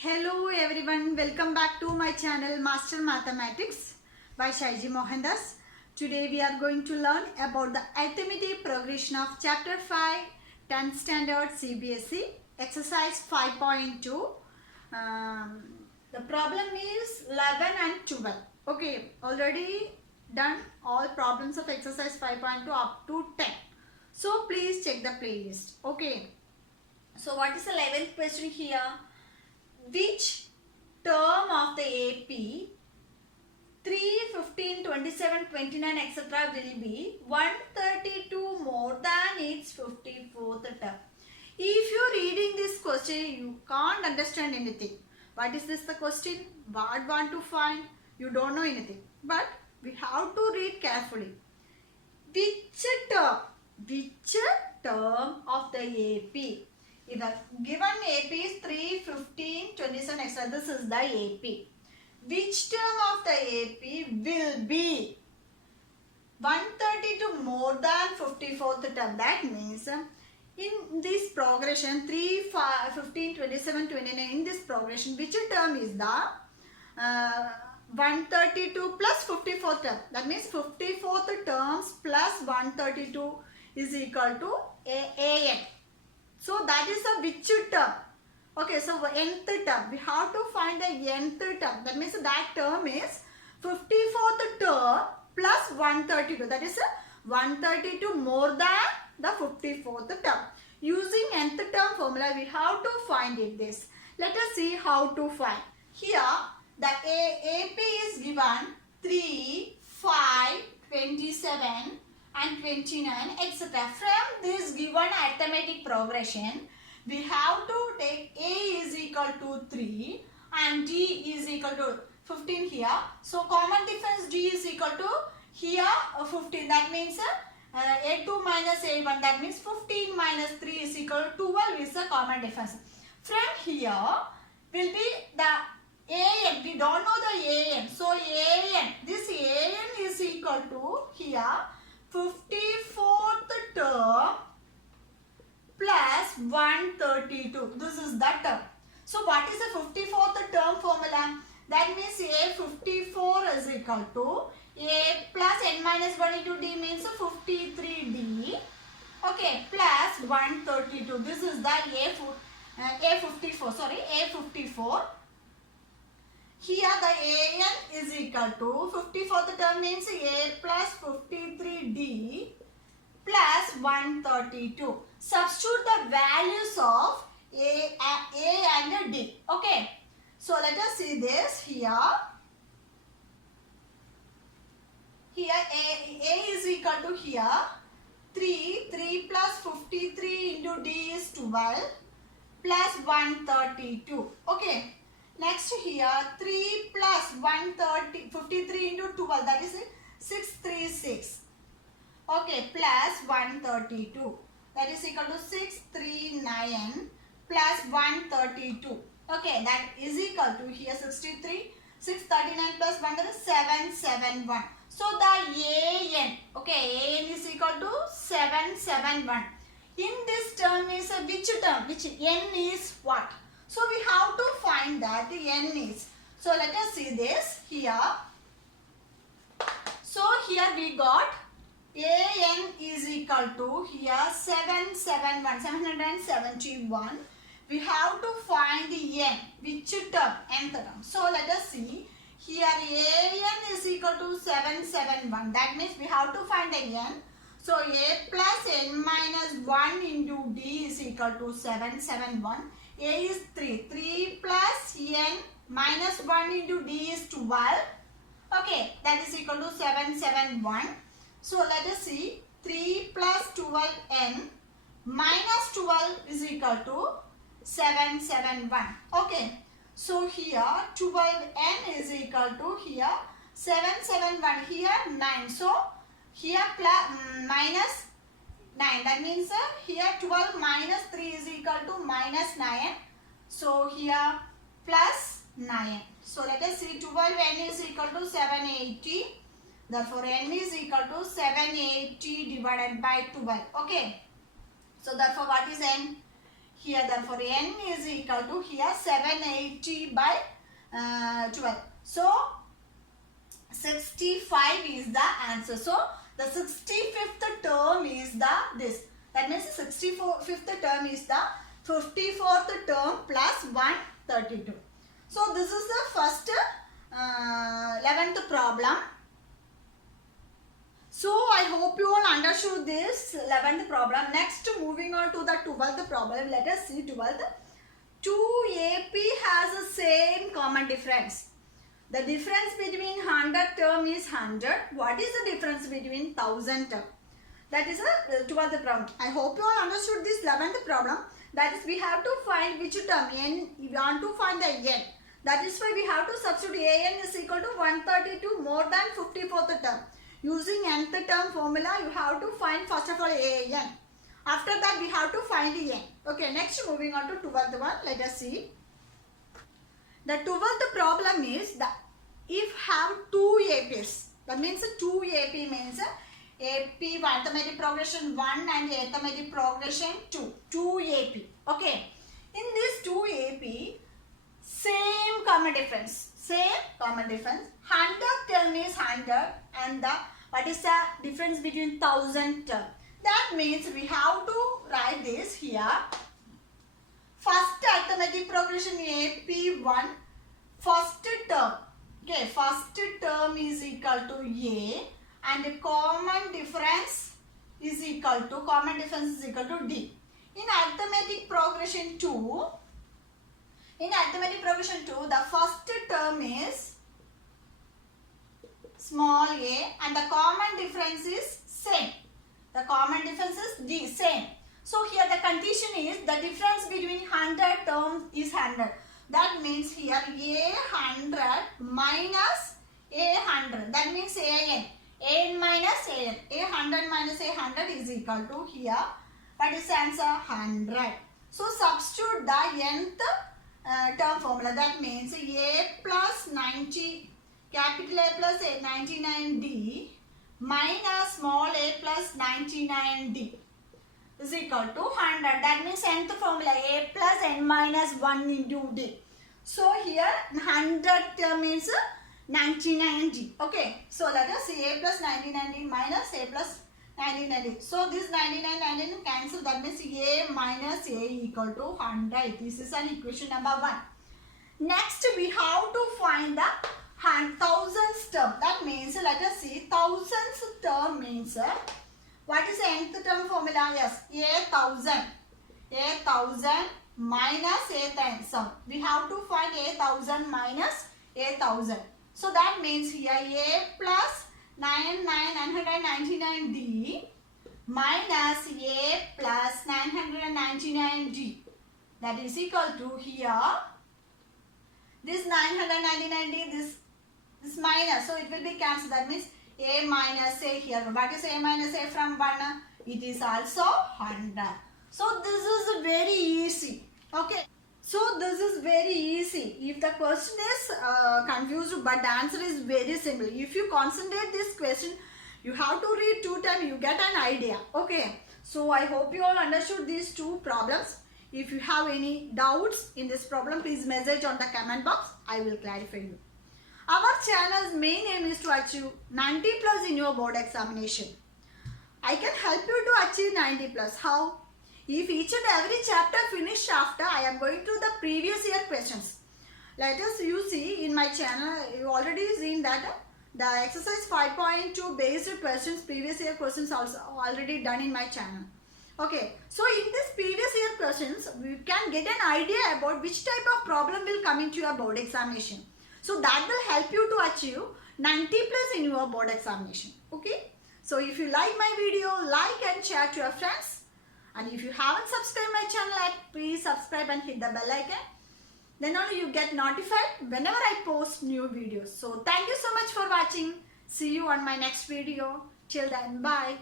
Hello everyone, welcome back to my channel Master Mathematics by Shaiji Mohandas. Today we are going to learn about the arithmetic progression of chapter 5 10th standard CBSE exercise 5.2. The problem is 11 and 12. Okay, already done all problems of exercise 5.2 up to 10. So please check the playlist. Okay. So what is the 11th question here? Which term of the AP 3, 15, 27, 29 etc. will be 132 more than its 54th term? If you are reading this question, you can't understand anything. What is this the question? What want to find? You don't know anything. But we have to read carefully. Which term of the AP? If the given AP is 3, 15, 27 etc. This is the AP. Which term of the AP will be 132 more than 54th term? That means in this progression 3, 5, 15, 27, 29 in this progression which term is the 132 plus 54th term? That means 54th terms plus 132 is equal to AN. So that is a which term? Okay, so nth term. We have to find the nth term. That means that term is 54th term plus 132. That is 132 more than the 54th term. Using nth term formula, we have to find it this. Let us see how to find. Here, the AP is given 3, 5, 27 and 29 etc. From this given arithmetic progression, we have to take A is equal to 3 and D is equal to 15 here. So common difference D is equal to here 15. That means A2 minus A1. That means 15 minus 3 is equal to 12 is the common difference. From here will be the AN. We don't know the AN. So AN. This AN is equal to here 54th term plus 132. This is the term. So what is the 54th term formula? That means A54 is equal to A plus n minus 1 into D means 53D. Okay, plus 132. This is the A54. Sorry, A54. Here the AN is equal to 54th term means A plus 53D plus 132. Substitute the values of A and D. Okay. So let us see this here. Here A is equal to here 3 plus 53 into D is 12 plus 132. Okay. Next here 3 plus 53 into 12, that is 636. Okay, plus 132. That is equal to 639 plus 132. Okay, that is equal to here 63. 639 plus 1 is 771. So the AN, okay, AN is equal to 771. In this term is which term? Which N is what? So we have to find that N is. So let us see this here. So here we got AN is equal to here 771. We have to find the N. Which term? Nth term. So let us see. Here AN is equal to 771. That means we have to find the N. So A plus N minus 1 into D is equal to 771. A is 3. 3 plus N minus 1 into D is 12. Okay, that is equal to 771. So let us see. 3 plus 12N minus 12 is equal to 771. Okay, so here 12N is equal to here 771. Here 9. So here plus minus 9. That means here 12 minus 3 is equal to minus 9. So here plus 9. So let us see 12N is equal to 780. Therefore N is equal to 780 divided by 12. Okay. So therefore what is N? here therefore n is equal to here 780 by 12. So 65 is the answer. So the 65th term is the this. That means the 65th term is the 54th term plus 132. So this is the first 11th problem. So I hope you all understood this 11th problem. Next, moving on to the 12th problem. Let us see 12th. 2AP has the same common difference. The difference between 100 term is 100. What is the difference between 1000 term? That is the 12th problem. I hope you all understood this 11th problem. That is, we have to find which term. N, we want to find the n. That is why we have to substitute an is equal to 132 more than 54th term. Using nth term formula, you have to find first of all an. After that, we have to find n. Okay, next moving on to 12th one. Let us see. The 12th problem is that if have two APs, that means 2 AP means AP arithmetic progression 1 and arithmetic progression 2. 2 AP. Okay. In this 2 AP, same common difference. Same common difference. 100 term is 100 and the what is the difference between 1000 term? That means we have to write this here. First arithmetic progression AP1, first term. Okay, first term is equal to A and common difference is equal to D. In arithmetic progression 2, the first term is small a and the common difference is same. The common difference is D, same. So here the condition is the difference between 100 terms is 100. That means here a 100 minus a 100. That means an. An minus an. A 100 minus a 100 is equal to here. What is the answer? 100. So substitute the nth term formula. That means a plus 90. Capital A plus A 99D minus small a plus 99D is equal to 100. That means nth formula A plus n minus 1 into D. So here 100 means 99D. Okay. So let us see A plus 99D minus A plus 99D. So this 99 cancel. That means A minus A equal to 100. This is an equation number 1. Next we have to find the 1000th term. That means let us see 1000th term means what is the nth term formula? Yes, a1000 minus a1000. We have to find a1000 minus a1000. So that means here a plus 999D minus a plus 999D. That is equal to here this 999D, this minus, so it will be cancelled. That means a minus a here. What is a minus a from 1? It is also 100. So this is very easy. Okay. So this is very easy. If the question is confused, but the answer is very simple. If you concentrate this question, you have to read 2 times, you get an idea. Okay. So I hope you all understood these 2 problems. If you have any doubts in this problem, please message on the comment box. I will clarify you. Our channel's main aim is to achieve 90 plus in your board examination. I can help you to achieve 90 plus. How? If each and every chapter finished after, I am going to the previous year questions. Let us you see in my channel, you already seen that the exercise 5.2 based questions, previous year questions also already done in my channel. Okay, so in this previous year questions, we can get an idea about which type of problem will come into your board examination. So that will help you to achieve 90 plus in your board examination. Okay, so if you like my video, like and share to your friends. And if you haven't subscribed my channel yet, please subscribe and hit the bell icon. Then only you get notified whenever I post new videos. So thank you so much for watching. See you on my next video. Till then, bye.